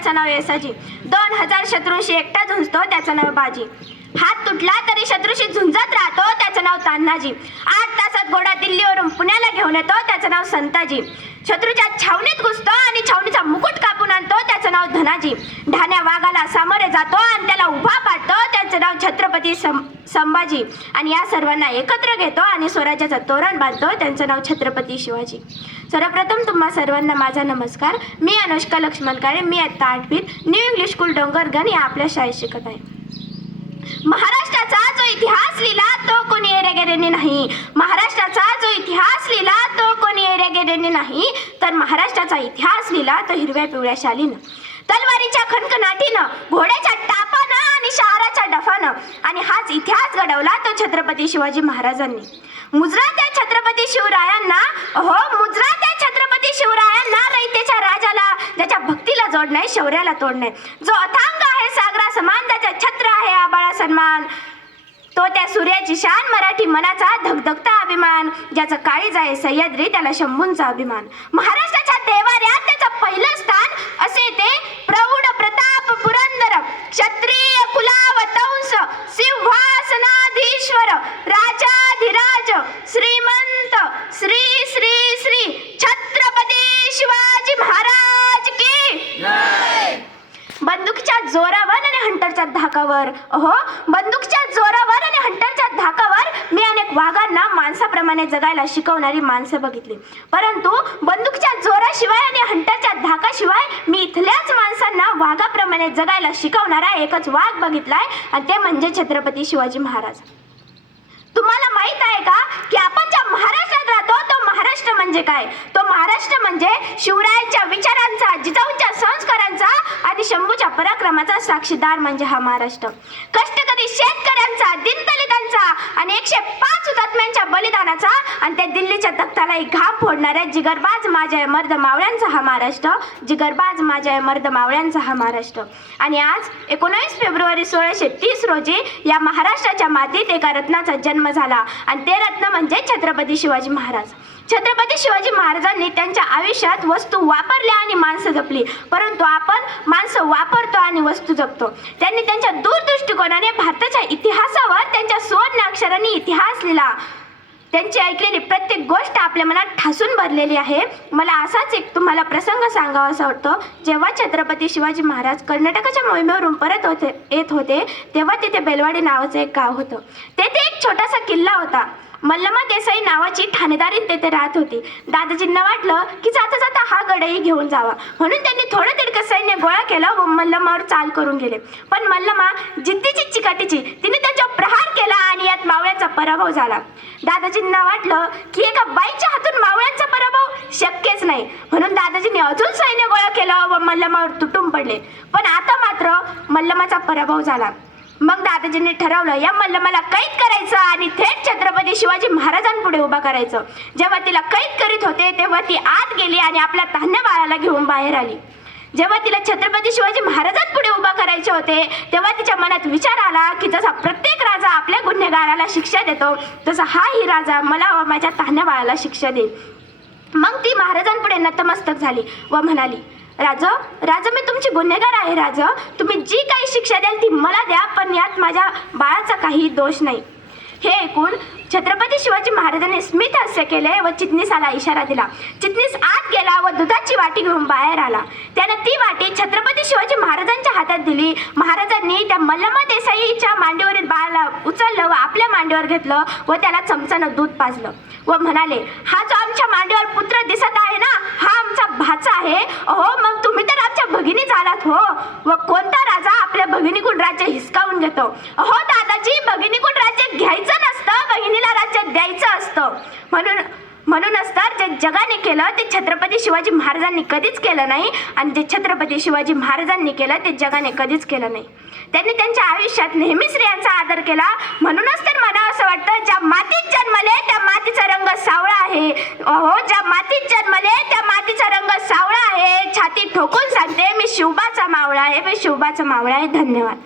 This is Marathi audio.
त्याचं नाव येसाजी. दोन हजार शत्रूंशी एकटा झुंजतो त्याचं नाव बाजी. हात तुटला तरी शत्रूशी झुंजत राहतो त्याचं नाव तान्हाजी. आठ तासात घोडा दिल्लीवरून पुण्याला घेऊन येतो त्याचं नाव संताजी. शत्रूच्या छावणीत घुसतो आणि छावणीचा मुकुट कापून आणतो. त्याचं नाव धनाजी. ढाण्या वाघाला सामोरे जातो आणि त्याला उभा पाडतो. त्याचं नाव छत्रपती सं संभाजी. आणि या सर्वांना एकत्र घेतो आणि स्वराज्याचं तोरण बांधतो. त्यांचं नाव छत्रपती शिवाजी. सर्वप्रथम तुम्हा सर्वांना माझा नमस्कार. मी अनुष्का लक्ष्मण काळे मी आत्ता आठवीत न्यू इंग्लिश स्कूल डोंगरगण या आपल्या शाळेत शिकत आहे. महाराष्ट्राचा जो इतिहास लिहिला तो कोणी एरेगेरेने नाही महाराष्ट्राचा जो इतिहास लिहिला तो कोणी एरेगेरेने नाही तर महाराष्ट्राचा इतिहास तर हिरव्या पिवळ्या शालीनं. तलवारीच्या खणखणाटीनं घोड्याच्या टापानं आणि शहराच्या डफानं. आणि हाच इतिहास घडवला तो छत्रपती शिवाजी महाराजांनी. मुजरा त्या छत्रपती शिवरायांना हो मुजरा त्या छत्रपती शिवरायांना रयतेच्या राजाला ज्याच्या भक्तीला जोड नाही शौर्याला तोड नाही. जो अथांग आहे सागरा समान त्याचा छत्र आहे आबाळा सन्मान. तो त्या सूर्याची शान मराठी मनाचा धगधगता अभिमान. ज्याचा काळीज आहे सह्याद्री त्याला शंभूंचा अभिमान. महाराष्ट्र राजाधिराज श्रीमंत श्री श्री श्री छत्रपती शिवाजी महाराज की. बंदुकीच्या जोरावर आणि हंटरच्या धाकावर. अहो बंदुकीच्या जोरावर आणि हंटरच्या धाकावर मी अनेक वाघांना माणसाप्रमाणे जगायला शिकवणारी माणसं बघितली. परंतु बंदुकीच्या जोराशिवाय आणि हंटरच्या धाकाशिवाय मी इथल्याच माणसांना वाघाप्रमाणे जगायला शिकवणारा एकच वाघ बघितलाय आणि ते म्हणजे छत्रपती शिवाजी महाराज. तुम्हाला माहीत आहे का की आपण ज्या महाराष्ट्रात राहतो तो महाराष्ट्र म्हणजे काय? तो महाराष्ट्र म्हणजे शिवरायांच्या विचारांचा जिजाऊंच्या संस्कारांचा आणि शंभूच्या पराक्रमाचा साक्षीदार म्हणजे हा महाराष्ट्र. कष्टकरी शेतकऱ्यांचा दिनदलितांचा आणि एकशे पाच बलिदानाचा आणि त्या दिल्लीच्या तख्तालाही घाम फोडणाऱ्या जिगरबाज माझ्या मर्द मावळ्यांचा हा महाराष्ट्र. जिगरबाज माझ्या मर्द मावळ्यांचा हा महाराष्ट्र. आणि आज एकोणावीस फेब्रुवारी सोळाशे तीस रोजी या महाराष्ट्राच्या मातीत एका रत्नाचा जन्म झाला. आणि ते रत्न म्हणजे छत्रपती शिवाजी महाराज. छत्रपती शिवाजी महाराजांनी त्यांच्या आयुष्यात वस्तू वापरल्या आणि माणसं जपली. परंतु आपण माणसं वापरतो आणि वस्तू जपतो. त्यांनी त्यांच्या दूरदृष्टिकोनाने भारताच्या इतिहासावर त्यांच्या सुवर्ण अक्षरांनी इतिहास लिहिला. त्यांची ऐकलेली प्रत्येक गोष्ट आपल्या मनात ठासून भरलेली आहे. मला असाच एक तुम्हाला प्रसंग सांगावा वाटतो. जेव्हा छत्रपती शिवाजी महाराज कर्नाटकाच्या मोहिमेवरून परत होते येत होते तेव्हा तिथे बेलवाडी नावाचं एक गाव होतं. तेथे एक छोटासा किल्ला होता. मल्लमा देसाई नावाची ठाणेदारी तेथे राहत होती. दादाजींना वाटलं की जाता जाता हा गडही घेऊन जावा. म्हणून त्यांनी थोडं तिडकं सैन्य गोळा केलं व मल्लमावर चाल करून गेले. पण मल्लमा जिद्दीची चिकाटीची तिने त्याच्यावर प्रहार केला आणि यात मावळ्याचा पराभव झाला. दादाजींना वाटलं की एका बाईच्या हातून मावळ्यांचा पराभव शक्यच नाही. म्हणून दादाजींनी अजून सैन्य गोळा केलं व मल्लमावर तुटून पडले. पण आता मात्र मल्लमाचा पराभव झाला. मग दादाजींनी ठरवलं या मल्लमाला कैद करायचं आणि थेट छत्रपती शिवाजी महाराजांपुढे उभा करायचं. जेव्हा तिला कैद करीत होते तेव्हा ती आत गेली आणि आपल्या धान्य बाळाला घेऊन बाहेर आली. जेव्हा तिला छत्रपती शिवाजी महाराजांपुढे उभा करायचे होते तेव्हा तिच्या मनात विचार आला की जसा प्रत्येक राजा आपल्या गुन्हेगाराला शिक्षा देतो तसा हाही राजा मला व माझ्या तान्ह्या बाळाला शिक्षा देईल. मग ती महाराजांपुढे नतमस्तक झाली व म्हणाली राज राज मी तुमची गुन्हेगार आहे राज. तुम्ही जी काही शिक्षा द्याल ती मला द्या पण यात माझ्या बाळाचा काही दोष नाही. हे ऐकून छत्रपती शिवाजी महाराजांनी स्मित हास्य केले व चिटणीसाला इशारा दिला. चिटणीस आत गेला व दुधाची वाटी घेऊन बाहेर आला. त्याने ती वाटी छत्रपती शिवाजी महाराजांच्या हातात दिली. महाराजांनी त्या मल्लमा देसाईच्या मांडीवरील त्याला उचललं व आपल्या मांडीवर घेतलं व त्याला चमचानं दूध पाजलं. व म्हणाले हा जो आमच्या मांडीवर पुत्र दिसत आहे ना हा आमचा भाचा आहे. अहो मग तुम्ही तर आमच्या भगिनी झालात हो. व कोणता राजा आपल्या भगिनीकडून राज्य हिसकावून घेतो? अहो दादाजी भगिनीकडून राज्य घ्यायचं नसतं बहिणीला राज्य द्यायचं असतं. म्हणून म्हणूनच जगाने केलं ते छत्रपती शिवाजी महाराजांनी कधीच केलं नाही आणि जे छत्रपती शिवाजी महाराजांनी केलं ते जगाने कधीच केलं नाही. त्यांनी त्यांच्या आयुष्यात नेहमी स्त्रियांचा आदर केला. म्हणूनच तर मला असं वाटतं ज्या मातीत जन्मले त्या मातीचा रंग सावळा आहे. हो ज्या मातीत जन्मले त्या मातीचा रंग सावळा आहे. छाती ठोकून सांगते मी शिवबाचा मावळा आहे. मी शिवबाचा मावळा आहे. धन्यवाद.